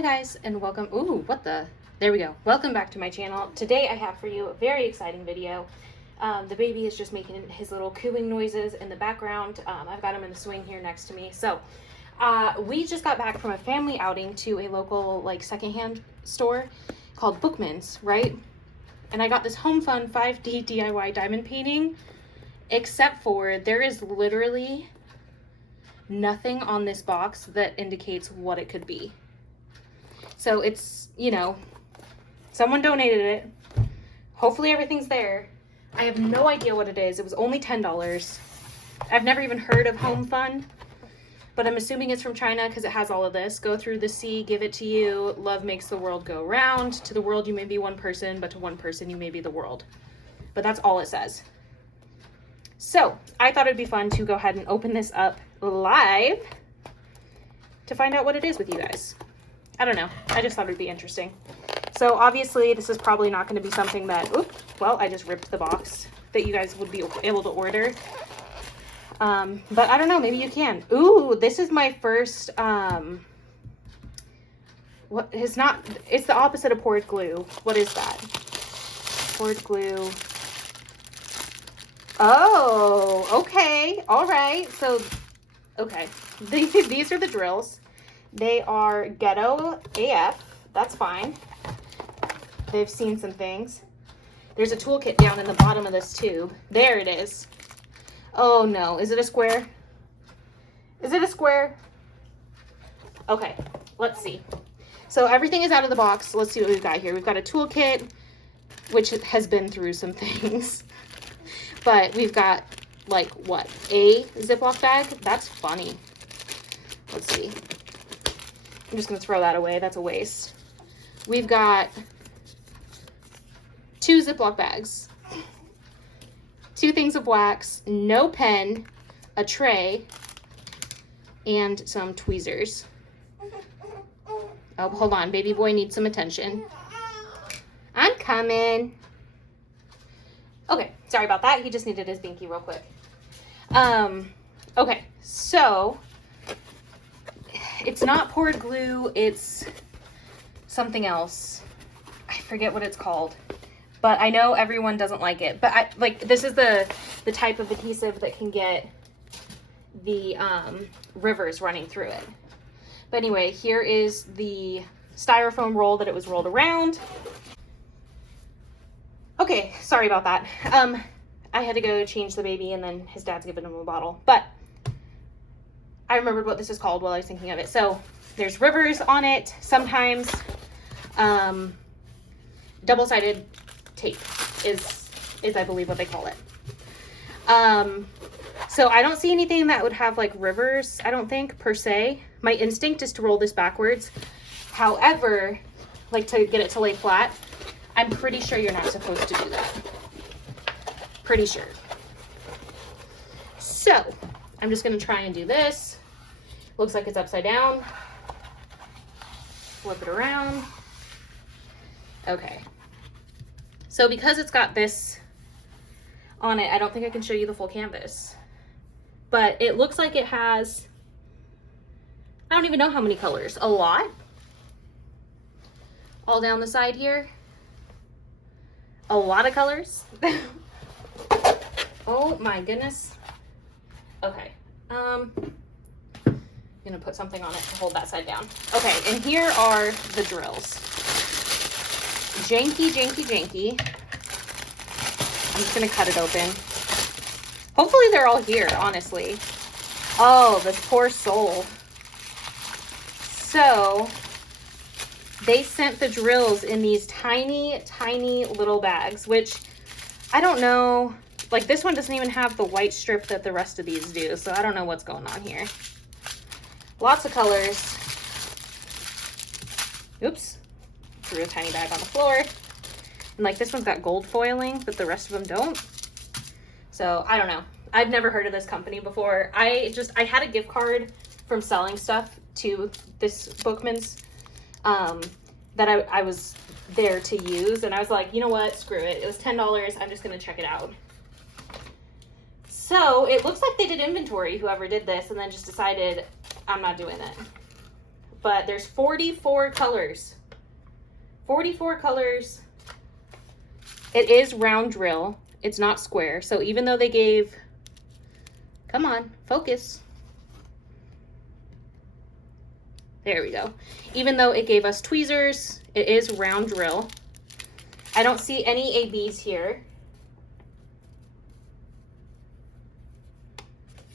Hi guys, and welcome. Ooh, what the? There we go. Welcome back to my channel. Today I have for you a very exciting video. The baby is just making his little cooing noises in the background. I've got him in the swing here next to me. So we just got back from a family outing to a local secondhand store called Bookman's, right? And I got this Home Fun 5D DIY diamond painting, except for there is literally nothing on this box that indicates what it could be. So it's, someone donated it. Hopefully everything's there. I have no idea what it is. It was only $10. I've never even heard of Home Fun, but I'm assuming it's from China because it has all of this. Go through the sea, give it to you. Love makes the world go round. To the world you may be one person, but to one person you may be the world. But that's all it says. So I thought it'd be fun to go ahead and open this up live to find out what it is with you guys. I don't know. I just thought it'd be interesting. So obviously this is probably not going to be something that, well, I just ripped the box, that you guys would be able to order. But I don't know, maybe you can. Ooh, this is my first, it's the opposite of poured glue. What is that? Poured glue. Oh, okay. All right. So, okay. These are the drills. They are ghetto AF. That's fine. They've seen some things. There's a toolkit down in the bottom of this tube. There it is. Oh no, is it a square? Is it a square? Okay, let's see. So everything is out of the box. Let's see what we've got here. We've got a toolkit, which has been through some things. But we've got, what? A Ziploc bag? That's funny. Let's see. I'm just going to throw that away. That's a waste. We've got 2 Ziploc bags, 2 things of wax, no pen, a tray, and some tweezers. Oh, hold on. Baby boy needs some attention. I'm coming. Okay, sorry about that. He just needed his binky real quick. Okay, so it's not poured glue, it's something else. I forget what it's called, but I know everyone doesn't like it. But this is the type of adhesive that can get the rivers running through it. But anyway, here is the styrofoam roll that it was rolled around. Okay, sorry about that. I had to go change the baby and then his dad's giving him a bottle. But I remembered what this is called while I was thinking of it. So there's rivers on it. Sometimes double-sided tape is I believe what they call it. So I don't see anything that would have rivers, I don't think, per se. My instinct is to roll this backwards. However, to get it to lay flat, I'm pretty sure you're not supposed to do that. Pretty sure. So I'm just going to try and do this. Looks like it's upside down. Flip it around. Okay. So because it's got this on it, I don't think I can show you the full canvas. But it looks like it has, I don't even know how many colors. A lot. All down the side here. A lot of colors. Oh my goodness. Okay. I'm gonna put something on it to hold that side down. Okay, and here are the drills. Janky, janky, janky. I'm just gonna cut it open. Hopefully they're all here, honestly. Oh, this poor soul. So they sent the drills in these tiny, tiny little bags, which I don't know. This one doesn't even have the white strip that the rest of these do, so I don't know what's going on here. Lots of colors. Oops. Threw a tiny bag on the floor. And this one's got gold foiling, but the rest of them don't. So I don't know. I've never heard of this company before. I had a gift card from selling stuff to this Bookman's that I was there to use, and I was like, you know what, screw it. It was $10. I'm just gonna check it out. So it looks like they did inventory, whoever did this, and then just decided, I'm not doing it. but there's 44 colors. 44 colors. It is round drill. It's not square. So even though they gave, come on, focus. There we go. Even though it gave us tweezers, it is round drill. I don't see any ABs here.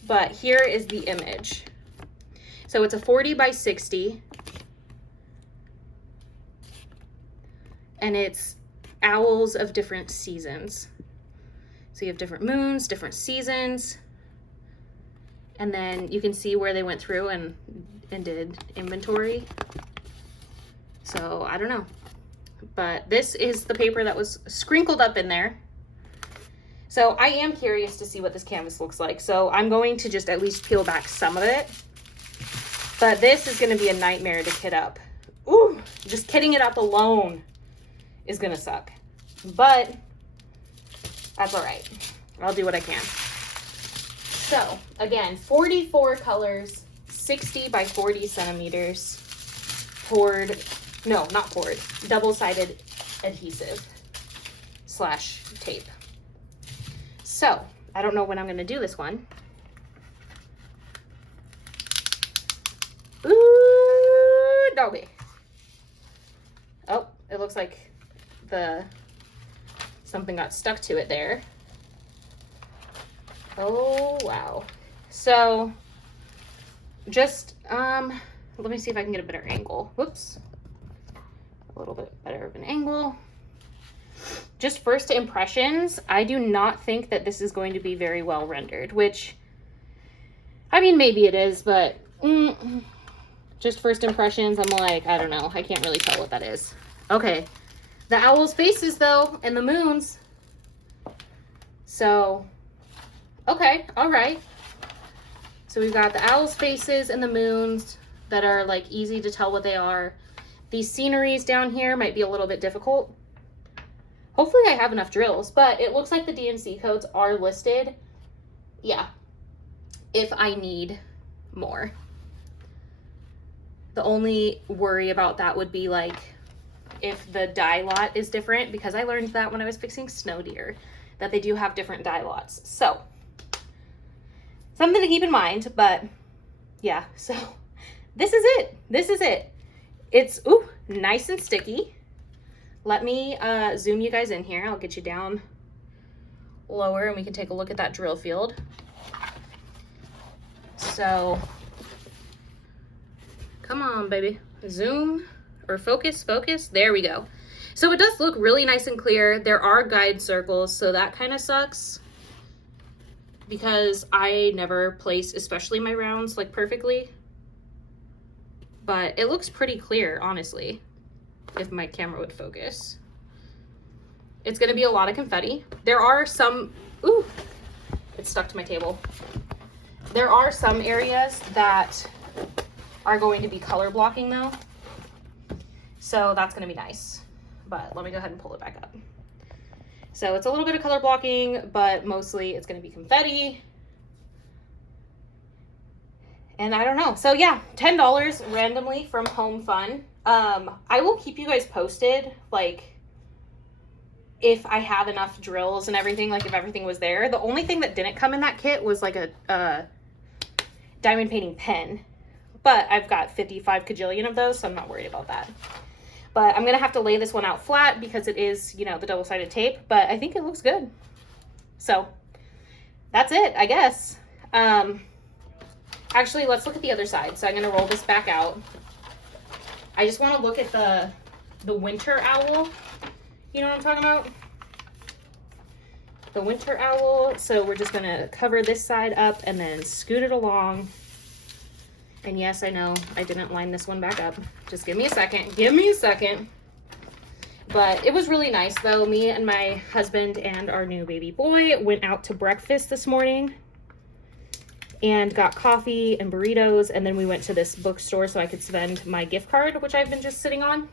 But here is the image. So it's a 40 by 60. And it's owls of different seasons. So you have different moons, different seasons. And then you can see where they went through and did inventory. So I don't know. But this is the paper that was sprinkled up in there. So I am curious to see what this canvas looks like. So I'm going to just at least peel back some of it. But this is going to be a nightmare to kit up. Ooh, just kitting it up alone is going to suck. But that's all right. I'll do what I can. So again, 44 colors, 60 by 40 centimeters, poured, no, not poured, double-sided adhesive / tape. So, I don't know when I'm going to do this one. Ooh, doggy. Oh, it looks like something got stuck to it there. Oh, wow. So, just, let me see if I can get a better angle. Whoops. A little bit better of an angle. Just first impressions, I do not think that this is going to be very well rendered, which, I mean, maybe it is, but just first impressions, I'm like, I don't know. I can't really tell what that is. Okay. The owl's faces, though, and the moons. So, okay, all right. So we've got the owl's faces and the moons that are, like, easy to tell what they are. These sceneries down here might be a little bit difficult. Hopefully I have enough drills, but it looks like the DNC codes are listed. Yeah, if I need more. The only worry about that would be like if the dye lot is different, because I learned that when I was fixing snow deer, that they do have different dye lots. So something to keep in mind, but yeah, so this is it. This is it. It's, ooh, nice and sticky. Let me zoom you guys in here. I'll get you down lower and we can take a look at that drill field. So, come on, baby. Zoom or focus, focus. There we go. So it does look really nice and clear. There are guide circles, so that kind of sucks because I never place, especially my rounds, like perfectly. But it looks pretty clear, honestly. If my camera would focus. It's going to be a lot of confetti. There are some, ooh, it's stuck to my table. There are some areas that are going to be color blocking though. So that's going to be nice. But let me go ahead and pull it back up. So it's a little bit of color blocking, but mostly it's going to be confetti. And I don't know. So yeah, $10 randomly from Home Fun. I will keep you guys posted, like, if I have enough drills and everything, like if everything was there. The only thing that didn't come in that kit was like a diamond painting pen, but I've got 55 kajillion of those, so I'm not worried about that. But I'm going to have to lay this one out flat because it is, you know, the double-sided tape, but I think it looks good. So that's it, I guess. Actually, let's look at the other side. So I'm going to roll this back out. I just want to look at the winter owl. You know what I'm talking about? The winter owl. So we're just going to cover this side up and then scoot it along. And yes, I know I didn't line this one back up. Just give me a second. Give me a second. But it was really nice, though. Me and my husband and our new baby boy went out to breakfast this morning and got coffee and burritos, and then we went to this bookstore so I could spend my gift card, which I've been just sitting on.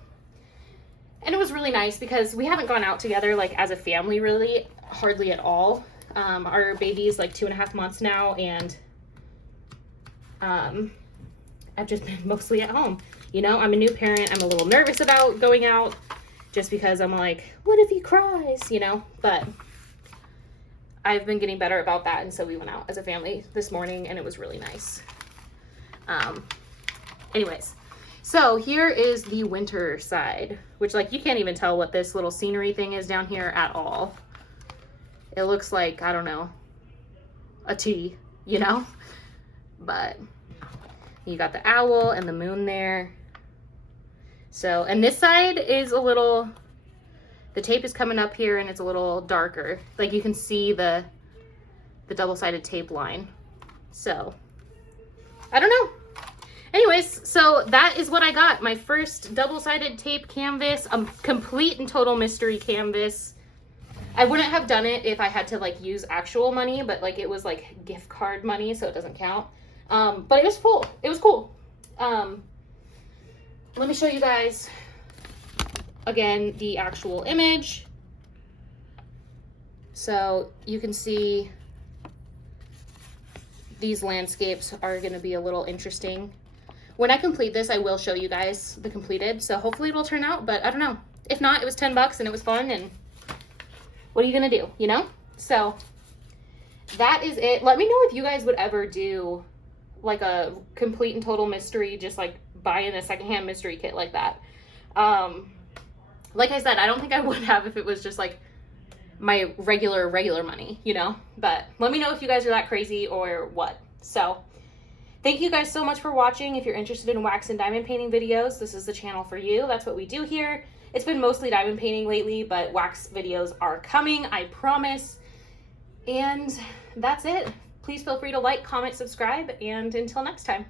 And it was really nice because we haven't gone out together like as a family really, hardly at all. Our baby's like 2.5 months now, and I've just been mostly at home. You know, I'm a new parent. I'm a little nervous about going out just because I'm like, what if he cries, you know? But I've been getting better about that, and so we went out as a family this morning, and it was really nice. Anyways, so here is the winter side, which, like, you can't even tell what this little scenery thing is down here at all. It looks like, I don't know, a T, you know? But you got the owl and the moon there. So, and this side is a little, the tape is coming up here and it's a little darker. Like, you can see the double-sided tape line. So, I don't know. Anyways, so that is what I got. My first double-sided tape canvas, a complete and total mystery canvas. I wouldn't have done it if I had to, like, use actual money, but, like, it was, like, gift card money, so it doesn't count. But it was cool. It was cool. Let me show you guys, again, the actual image. So you can see these landscapes are going to be a little interesting. When I complete this, I will show you guys the completed, so hopefully it'll turn out, but I don't know. If not, it was $10 and it was fun, and what are you gonna do, you know? So that is it. Let me know if you guys would ever do like a complete and total mystery, just like buying a secondhand mystery kit like that. Like I said, I don't think I would have if it was just like my regular money, you know? But let me know if you guys are that crazy or what. So thank you guys so much for watching. If you're interested in wax and diamond painting videos, this is the channel for you. That's what we do here. It's been mostly diamond painting lately, but wax videos are coming, I promise. And that's it. Please feel free to like, comment, subscribe, and until next time.